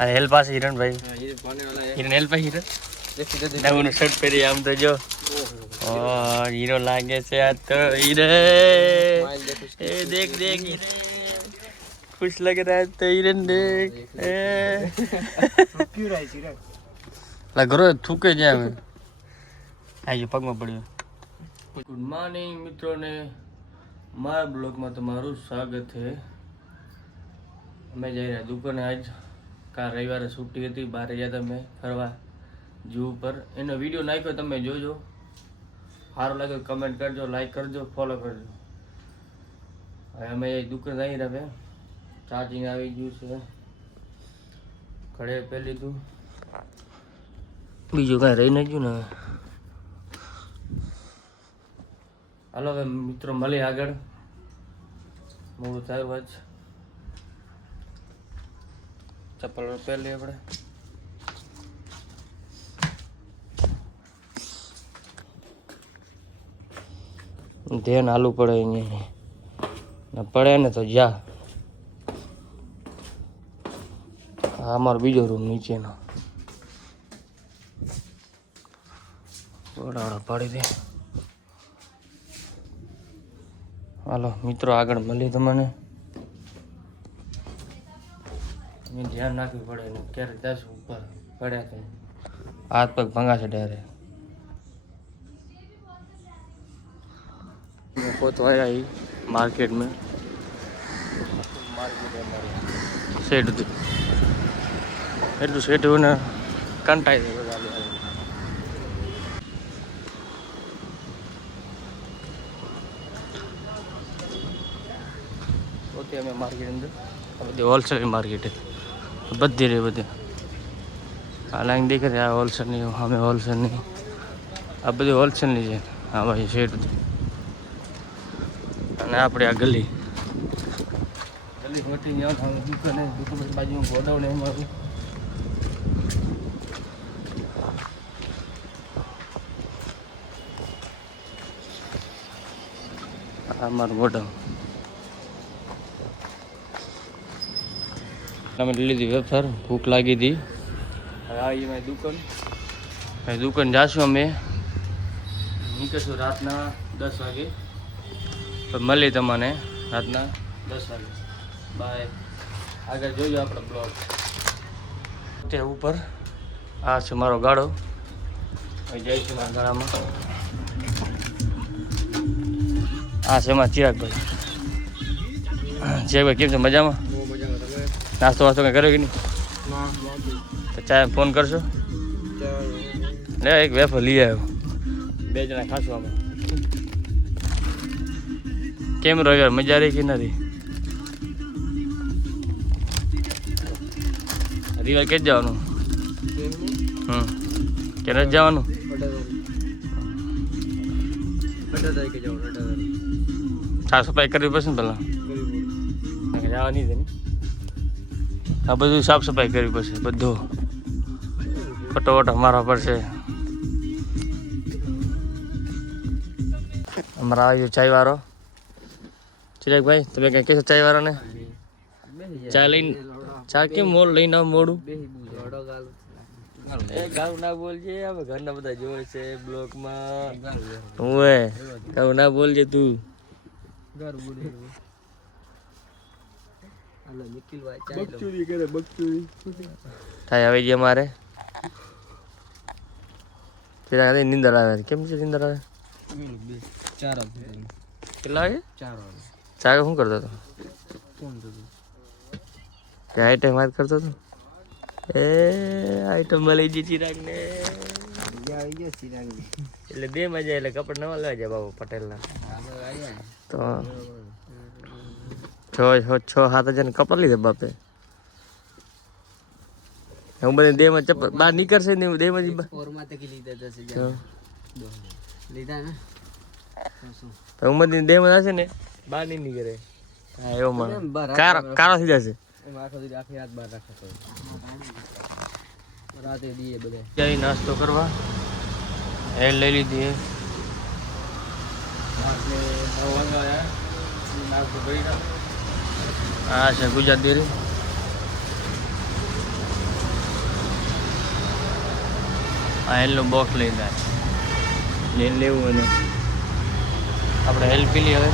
अरे हेल्प पास हिरण भाई हिरण हेल्प हिरण नવું શર્ટ પહેરી આમ તો જો હીરો લાગે છે આ તો હીરે એ દેખ દેખ खुश लग रहा है तो हिरण देख लगरो थूके जाए मैं आइए पग में पड़ियो गुड मॉर्निंग मित्रों ने मारा ब्लॉग में तुम्हारू स्वागत है मैं जा रहा दुकाने आज का रविवार छुट्टी थी बाहर गया था मैं फरवा जू पर एनो वीडियो नाख्यो तमे जोजो सारो लागे कमेंट करजो लाइक करजो फॉलो करजो હવે અમે દુકાન આવી રહ્યા ચાર્જિંગ આવી ગયું છે ઘરે પહેરી લીધું બીજું કાંઈ રહી નહીં ગયું ને હાલો હવે મિત્રો મળી આગળ મોડું થયું આજ ચપ્પલ પહેરી આપણે ધ્યાન હાલું પડે અહીંયા પડે ને તો જા આ અમારો બીજો રૂમ નીચેનો બરાબર પાડી દે હાલો મિત્રો આગળ મળી તમને ધ્યાન રાખવું પડે ને ક્યારે જશું ઉપર પડ્યા તો હાથ પગ ભંગાશે ડાયરેક્ટ तो आया ही मार्केट में सेट सेट ना कंटाई होते हमें मार्केट अंदर बड़ी होलसेल मार्केट है बदी रही बदे हालांकि देख रहे होलसेल नहीं हमें होलसेल नहीं अब बड़ी होलसेल नहीं है हाँ भाई सेट અને આપણે આ ગલી મોટી દુકાન બાજુમાં ગોડાઉન એમાં અમારું ગોડાઉન અમે લીધી વેફર ભૂખ લાગી હતી હવે આવી મારી દુકાન જાશું અમે નીકળશું રાતના 10 વાગે મળી તમને રાતના 10 વાગે બાય આગળ જોજો આપણો બ્લોગ તે ઉપર આ છે મારો ગાડો અહીં જાય છે મારા ગાડામાં આ છે મારા ચિરાગભાઈ કેમ છે મજામાં નાસ્તો વાસ્તો કંઈ કર્યો કે નહીં તો ચા ફોન કરશો લે એક વેફર લઈ આવ્યો 2 જણા ખાશું અમે કેમ રહ્યો મજા રહી કે નથી દિવાળ કે જવાનું કે નથી જવાનું સાફ સફાઈ કરવી પડશે ને પેલા જવાની છે ને આ બધું સાફ સફાઈ કરવી પડશે બધું ફોટો વોટો મારવા પડશે અમારા આવ્યો ચાય વાળો ચિરાગ ભાઈ તમે કઈ કહેશો ચાય વાળાને ચા લઈને ચા કેમ મોલ લઈને આવ મોડું એ ગાવ ના બોલજે હવે ઘરના બધા જોવે છે બ્લોકમાં હું ગાવ ના બોલજે તું થાય હવે જે અમારે ચિરાગ નીંદર આવે કેમ છે નીંદર આવે કેટલા વાગે 4 વાગે ચા શું કરતો હતો કે આઈટમ વાત કરતો હતો એ આઈટમ મળી ગઈ ચિરાગને એટલે 2 મજા એટલે કપડ નવા લેવા જાય બાબુ પટેલના તો 6-7 હજાર કપડ લીધા બાપે હું બધી 2 માં ચપ્પલ બહાર નીકળશે ને 2 માં લીધા ને તો ઉમર ની 2 માં હશે ને બહાર નહીં નીકળે હા એવો મને કારો થઈ જશે આખી રાત બહાર રાખે રાતે દીએ બધા જઈ નાસ્તો કરવા એ લઈ લીધી નાસ્તો કરી આ છે ગુજરાત ડેરી આ હેલનું બોક્સ લઈ જાય લઈને લેવું એને આપણે હેલ પી લઈએ હવે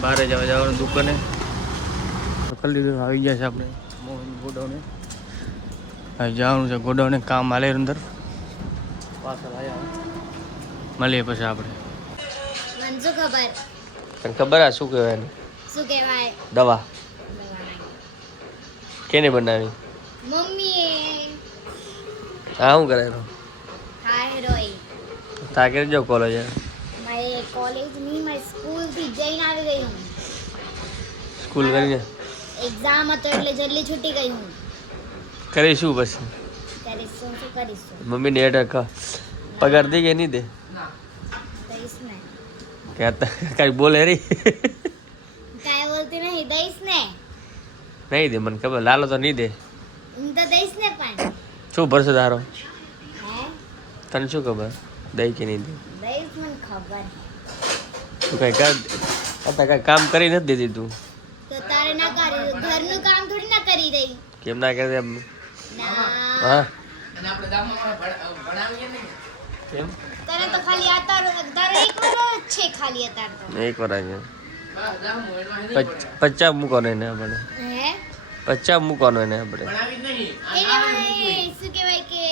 બહાર જવાનું દુકાને કરી લીધું આવી ગયા છે આપણે મોહન ગોડાઉને હવે જવાનું છે ગોડાઉને કામ હાલે અંદર પાછળ આવ્યા મળીએ પછી આપણે તને ખબર આ શું કહેવાય શું કહેવાય દવા કેને બનાવી મમ્મીએ હા શું કરે હાય રોય તા કે જો કોલેજ મારે કોલેજ ની મારી સ્કૂલ થી જઈને આવી ગઈ હું સ્કૂલ કરીને એક્ઝામ હતો એટલે જલ્દી છૂટી ગઈ હું કરીશું પછી કરીશું શું કરીશું મમ્મીને હેઠ પગાર દે કે નહીં દે દઈશ ને કહેતા કાંઈ બોલે રહી કાંઈ બોલતી નહીં દઈશ ને નહીં દે મને ખબર લાલો તો નહીં દે હું તો દઈશ ને પણ શું ભરશે તારો હે તને શું ખબર દઈ કે નહીં દે દઈશ મને ખબર તું કાંઈ કર અત્યારે કાંઈ કામ કરી નથી દેતી તું તો તારે ના કરી ઘરનું કામ થોડી ના કરી રહી કેમ ના કરે એમ ના હા કેમ તને તો ખાલી તારો એક વાર જ છે ખાલી અતાર તો એક વાર આવ્યા 50 મૂકવાનો એને આપણે હે 50 મૂકવાનો એને આપણે એને શું કહેવાય કે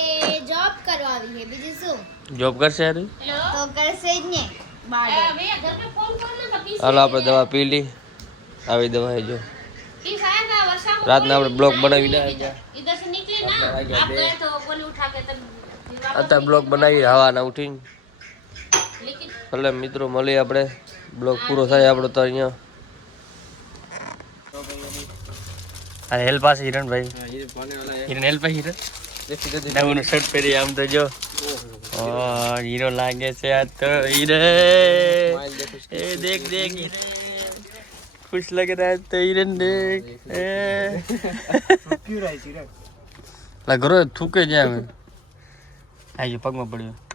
જોબ કરવા આવી છે બીજું શું જોબ કરશે યાર તો કરશે જ ને બાળો હાલો આપણે દવા પી લી આવી દવા જો રાતના આપણે બ્લોગ બનાવીને અત્યારે બ્લોગ બનાવી હવાના ઉઠીને એટલે મિત્રો મળીએ આપણે બ્લોગ પૂરો થાય આપણો તો અહીંયા આ હેલ પાસે હિરણભાઈ હિરણ હેલ પાસે હિરણ નવું શર્ટ પહેરી આમ તો જો હીરો લાગે છે આ તો હીરે એ દેખ દેખ હીરે खुश लग रहा है तो हिरन देख ला घरो थूके जाए आज पग में पड़ियो